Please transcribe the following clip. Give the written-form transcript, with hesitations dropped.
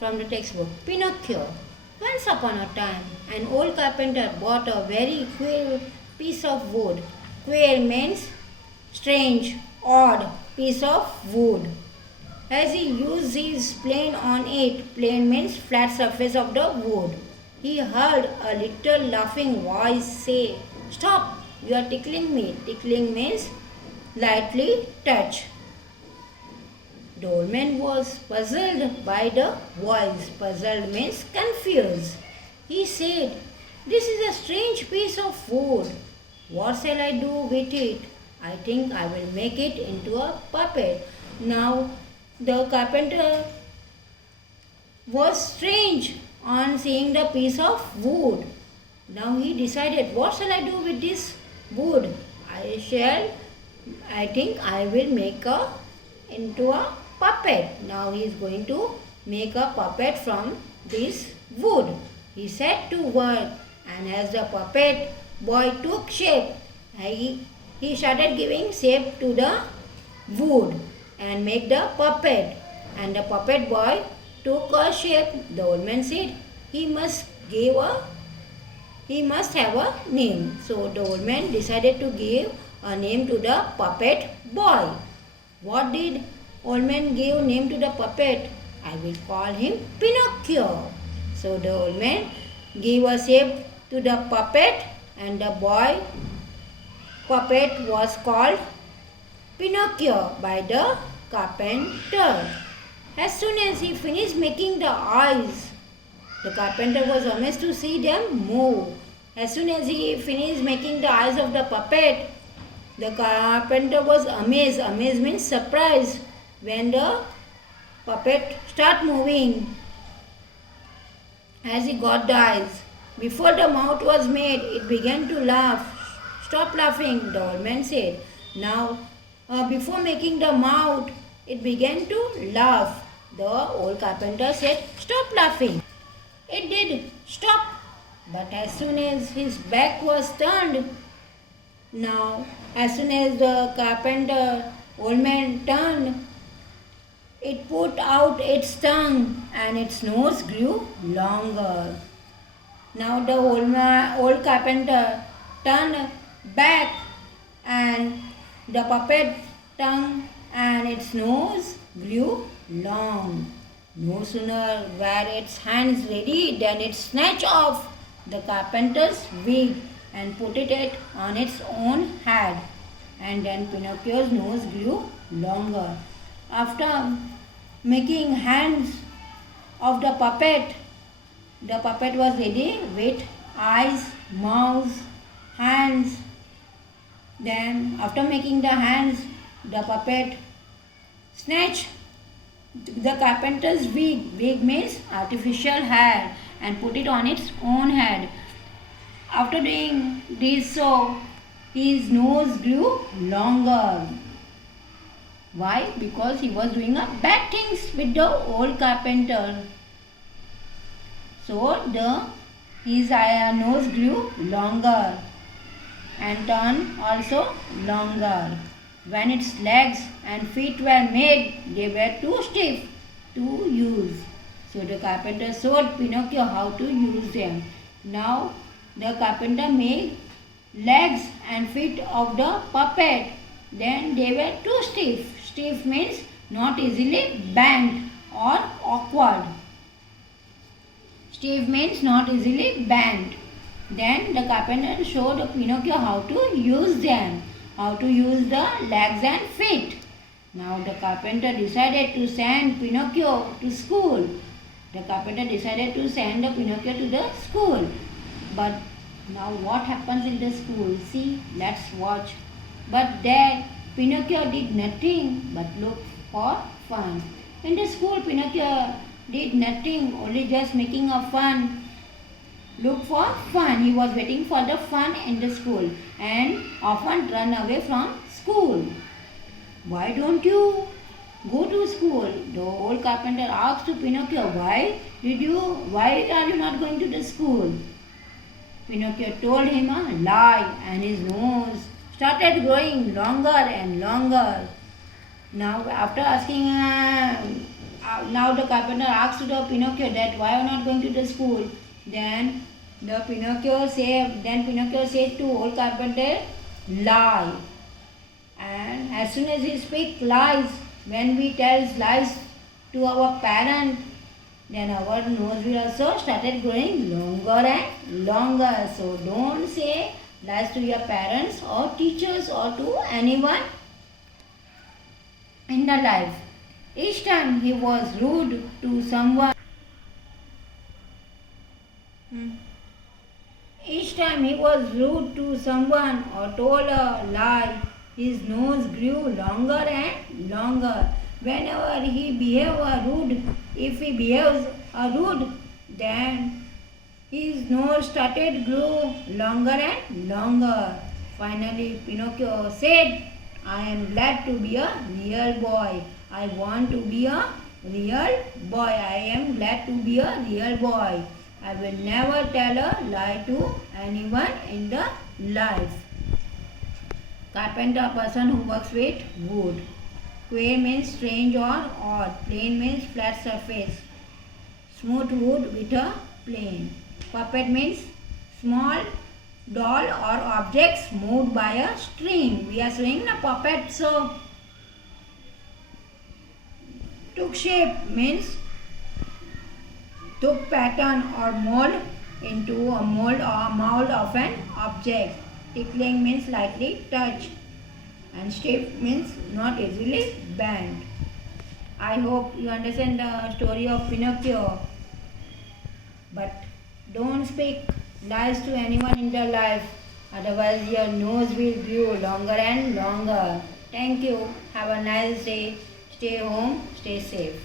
from the textbook. Pinocchio. Once upon a time, an old carpenter bought a very queer piece of wood. Queer means strange, odd piece of wood. As he used his plane on it, plane means flat surface of the wood, he heard a little laughing voice say, "Stop! You are tickling me." Tickling means lightly touch. The old man was puzzled by the voice. Puzzled means confused. He said, "This is a strange piece of wood. What shall I do with it? I think I will make it into a puppet." Now the carpenter was strange on seeing the piece of wood. Now he decided, what shall I do with this wood? I think I will make into a puppet. Now he is going to make a puppet from this wood. He set to work, and as the puppet boy took shape, he started giving shape to the wood and make the puppet. And the puppet boy took a shape. The old man said he must have a name. So the old man decided to give a name to the puppet boy. What did old man give name to the puppet? I will call him Pinocchio. So the old man gave a shape to the puppet, and the boy puppet was called Pinocchio by the carpenter. As soon as he finished making the eyes, the carpenter was amazed to see them move. As soon as he finished making the eyes of the puppet, the carpenter was amazed. Amazed means surprised when the puppet started moving. As he got the eyes, before the mouth was made, it began to laugh. "Stop laughing," the old man said. Now, before making the mouth, it began to laugh. The old carpenter said, "Stop laughing." It did stop, but as soon as his back was turned, now as soon as the carpenter old man turned, it put out its tongue and its nose grew longer. Now the old carpenter turned back, and the puppet tongue and its nose grew long. No sooner were its hands ready than it snatched off the carpenter's wig and put it on its own head. And then Pinocchio's nose grew longer. After making hands of the puppet was ready with eyes, mouth, hands. Then after making the hands, the puppet snatched the carpenter's wig. Wig means artificial hair, and put it on its own head. After doing this, so his nose grew longer. Why? Because he was doing bad things with the old carpenter. So his nose grew longer and turned also longer. When its legs and feet were made, they were too stiff to use. So the carpenter showed Pinocchio how to use them. Now the carpenter made legs and feet of the puppet. Then they were too stiff. Stiff means not easily bent or awkward. Stiff means not easily bent. Then the carpenter showed Pinocchio how to use them, how to use the legs and feet. Now the carpenter decided to send Pinocchio to school. The carpenter decided to send Pinocchio to the school. But now what happens in the school? See, let's watch. But there Pinocchio did nothing but look for fun. In the school, Pinocchio did nothing, only just making a fun. Look for fun. He was waiting for the fun in the school and often run away from school. Why don't you go to school? The old carpenter asked to Pinocchio, why are you not going to the school? Pinocchio told him a lie, and his nose started growing longer and longer. Now after now the carpenter asked the Pinocchio that why are you not going to the school? Then Pinocchio said to old carpenter, lie. And as soon as he speaks lies, when we tell lies to our parents, then our nose will also started growing longer and longer. So don't say lies to your parents or teachers or to anyone in the life. Each time he was rude to someone, each time he was rude to someone or told a lie, his nose grew longer and longer. Whenever he if he behaves rude, then his nose started grow longer and longer. Finally, Pinocchio said, I am glad to be a real boy. I want to be a real boy. I am glad to be a real boy. I will never tell a lie to anyone in the life. Carpenter, person who works with wood. Queer means strange or odd. Plain means flat surface. Smooth wood with a plane. Puppet means small doll or objects moved by a string. We are saying a puppet, so took shape means took pattern or mold into a mold or mold of an object. Tickling means lightly touch. And stiff means not easily bent. I hope you understand the story of Pinocchio. But don't speak lies to anyone in their life. Otherwise your nose will grow longer and longer. Thank you. Have a nice day. Stay home. Stay safe.